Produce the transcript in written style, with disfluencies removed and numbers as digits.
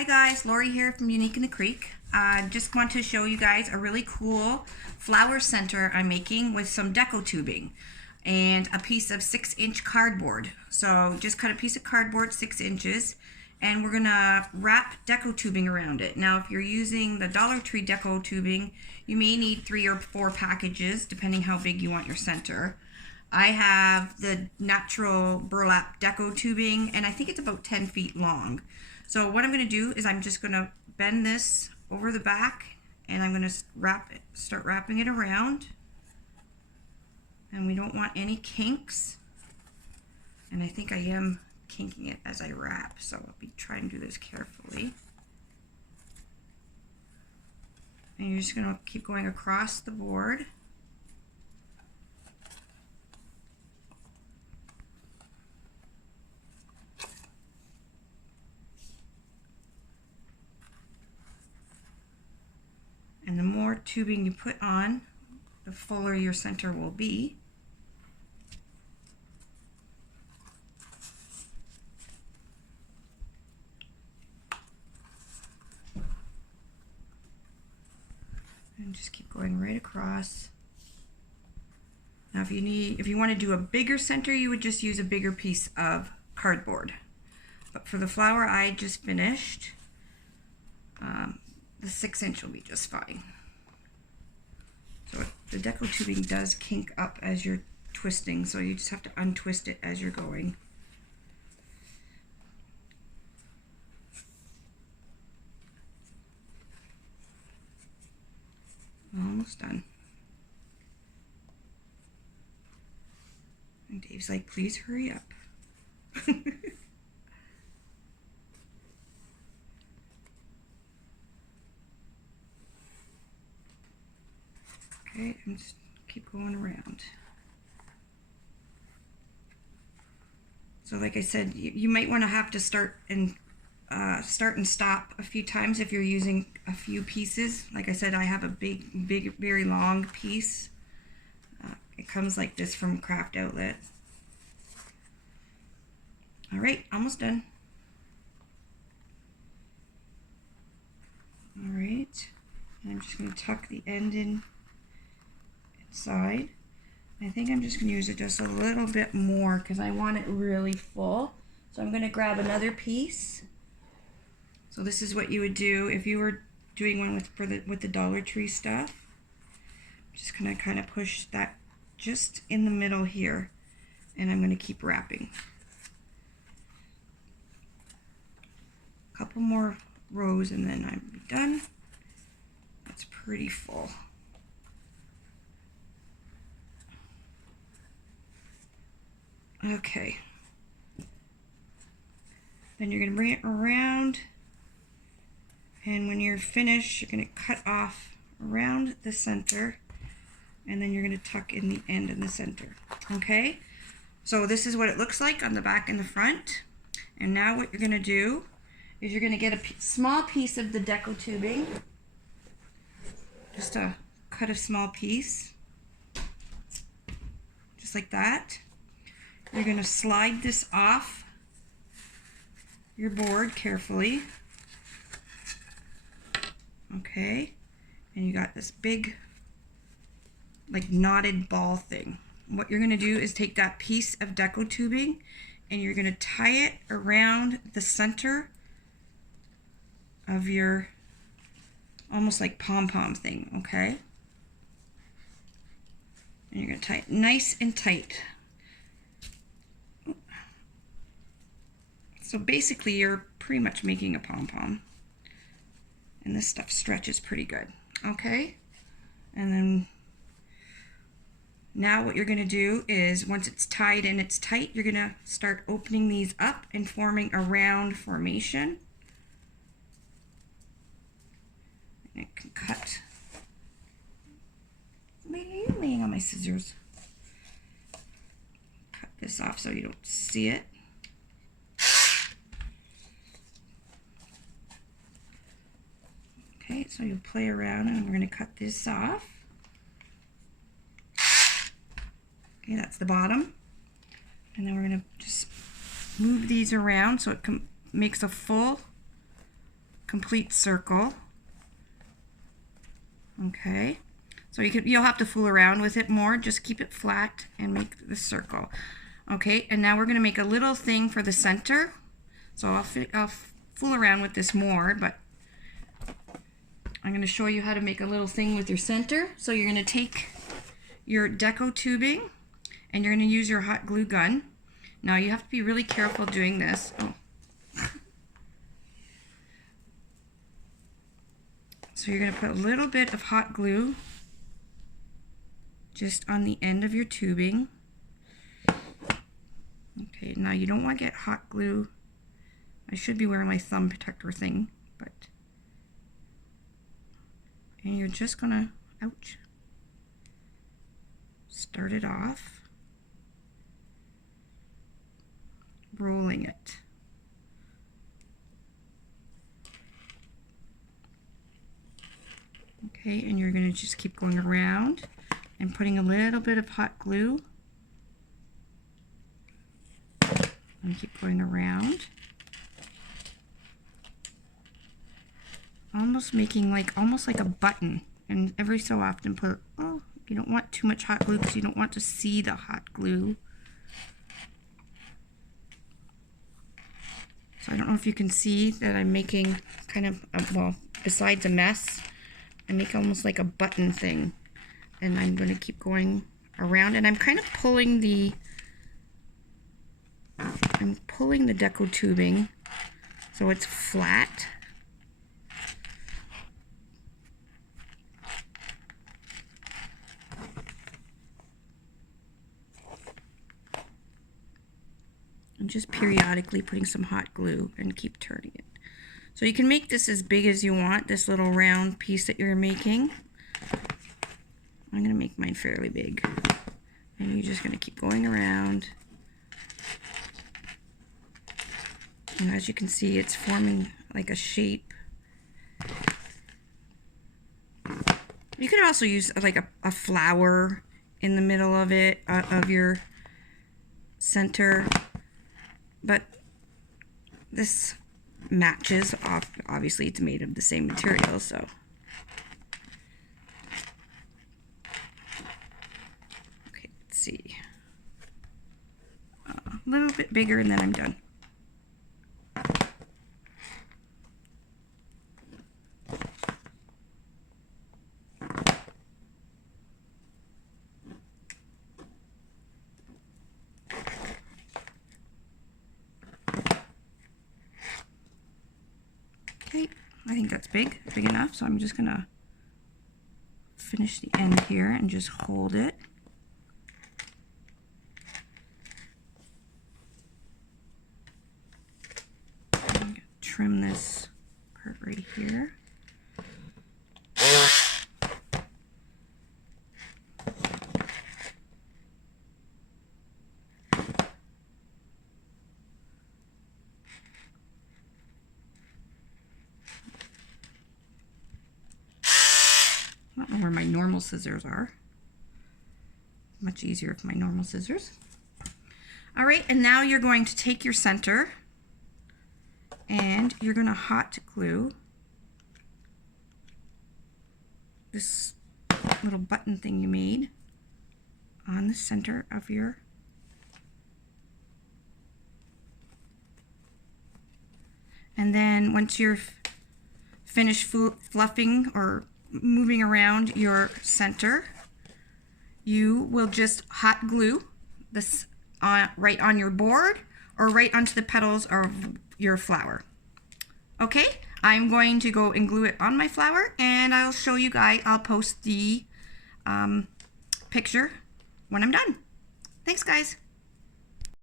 Hi guys, Lori here from Unique in the Creek. I just want to show you guys a really cool flower center I'm making with some deco tubing and a piece of 6-inch cardboard. So just cut a piece of cardboard 6 inches and we're gonna wrap deco tubing around it. Now if you're using the Dollar Tree deco tubing, you may need 3 or 4 packages depending how big you want your center. I have the natural burlap deco tubing and I think it's about 10 feet long. So what I'm going to do is I'm just going to bend this over the back and I'm going to start wrapping it around. And we don't want any kinks. And I think I am kinking it as I wrap, so I'll be trying to do this carefully. And you're just going to keep going across the board. And the more tubing you put on, the fuller your center will be. And just keep going right across. Now if you want to do a bigger center, you would just use a bigger piece of cardboard. But for the flower I just finished, the 6-inch will be just fine. So the deco tubing does kink up as you're twisting, so you just have to untwist it as you're going. Almost done. And Dave's like, please hurry up. Okay, and just keep going around. So like I said, you might want to have to start and stop a few times if you're using a few pieces. Like I said, I have a big, very long piece. It comes like this from Craft Outlet. All right, almost done. All right, and I'm just going to tuck the end in inside. I think I'm just going to use it just a little bit more because I want it really full. So I'm going to grab another piece. So this is what you would do if you were doing one with the Dollar Tree stuff. I'm just going to kind of push that just in the middle here, and I'm going to keep wrapping. A couple more rows and then I'm done. That's pretty full. Okay. Then you're going to bring it around, and when you're finished, you're going to cut off around the center, and then you're going to tuck in the end in the center. Okay? So this is what it looks like on the back and the front. And now what you're going to do is you're going to get a small piece of the deco tubing. Just cut a small piece. Just like that. You're going to slide this off your board carefully. Okay, and you got this big like knotted ball thing. What you're going to do is take that piece of deco tubing and you're going to tie it around the center of your almost like pom-pom thing, okay? And you're going to tie it nice and tight. So basically you're pretty much making a pom-pom. And this stuff stretches pretty good. Okay? And then now what you're going to do is once it's tied and it's tight, you're going to start opening these up and forming a round formation. And it can cut. Maybe you're laying on my scissors. Cut this off so you don't see it. Okay, so you'll play around and we're going to cut this off. Okay, that's the bottom. And then we're going to just move these around so it makes a full complete circle. Okay, so you'll have to fool around with it more. Just keep it flat and make the circle. Okay, and now we're going to make a little thing for the center. So I'll fool around with this more, but I'm going to show you how to make a little thing with your center. So you're going to take your deco tubing and you're going to use your hot glue gun. Now you have to be really careful doing this. Oh. So you're going to put a little bit of hot glue just on the end of your tubing. Okay, now you don't want to get hot glue. I should be wearing my thumb protector thing, but... And you're just going to, ouch, start it off, rolling it. Okay, and you're going to just keep going around and putting a little bit of hot glue. And keep going around. Almost making almost like a button. And every so often put, oh, you don't want too much hot glue because you don't want to see the hot glue. So I don't know if you can see that I'm making kind of, well, besides a mess, I make almost like a button thing. And I'm going to keep going around, and I'm kind of pulling the deco tubing so it's flat. And just periodically putting some hot glue and keep turning it. So you can make this as big as you want, this little round piece that you're making. I'm going to make mine fairly big. And you're just going to keep going around. And as you can see, it's forming like a shape. You can also use like a flower in the middle of it, of your center. But this matches off. Obviously, it's made of the same material, so. Okay, let's see. A little bit bigger, and then I'm done. Okay, I think that's big enough, so I'm just gonna finish the end here and just hold it. I'm gonna trim this part right here. I don't know where my normal scissors are. Much easier with my normal scissors. All right, and now you're going to take your center and you're going to hot glue this little button thing you made on the center of your and then once you're finished fluffing or moving around your center, you will just hot glue this right on your board or right onto the petals of your flower. Okay, I'm going to go and glue it on my flower, and I'll show you guys. I'll post the picture when I'm done. Thanks, guys.